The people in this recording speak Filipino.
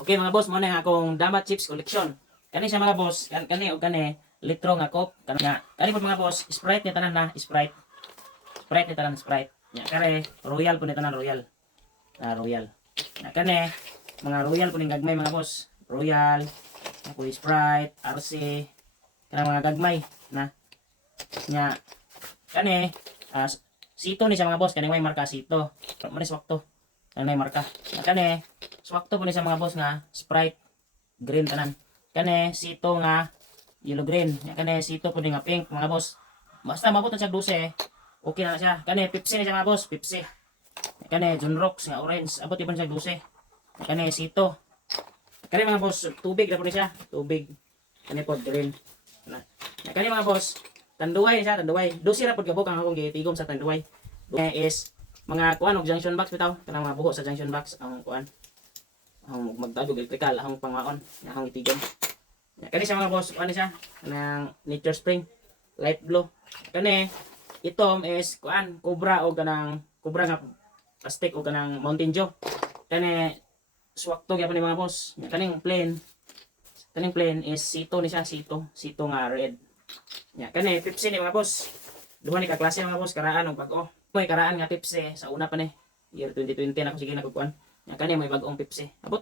Okay mga boss, mo na akong Damat Chips Collection. Kani siya mga boss, kani o kani litro nga kop. Kani po mga boss, Sprite ni tanan na, Sprite. Sprite ni tanan, Sprite. Nya kare Royal po ni tanan, Royal. Royal. Kani mga Royal po ning gagmay mga boss. Royal, ako Sprite, RC, kana mga gagmay na. Nya kani Sito ni siya mga boss, kani may marka Sito. Manis wakto. Kani may marka. Kani swakto po ni sa mga boss nga Sprite green tanan. Kani Sito nga yellow green. Kani Sito po ni nga pink mga boss. Basta mabot na siya 12. Okay na siya. Kani Pepsi ni siya mga boss, Pepsi. Kani John Rocks nga orange. Abot ibon siya 12. Kani Sito. Kani mga boss, tubig na po ni siya. Tubig. Kani po green. Kani mga boss, tanduay siya, tanduay. Dosi ra pud kabuk ang akong gitigom sa tanduay. Is mga kuan og junction box bitaw, kanang mga buho sa junction box ang kuan. Ang magtagog electrical ang pangwaon, ang itigom. Kani siya mga boss, kuan siya kanang Nature Spring light blue. Kani itom is kuan Cobra o kanang Cobra nga plastic o kanang Mountain Dew. Kani swakto gyapon ni mga boss. Kaning plain is Sito ni siya, Sito nga red. Kani Pepsi ni mga boss. Duha ni ka klase mga boss, karaan og bag-o. May karaan nga Pepsi sa una pa ni year 2020 na ko sige nakukuan. Kani may bag-ong Pepsi. Abot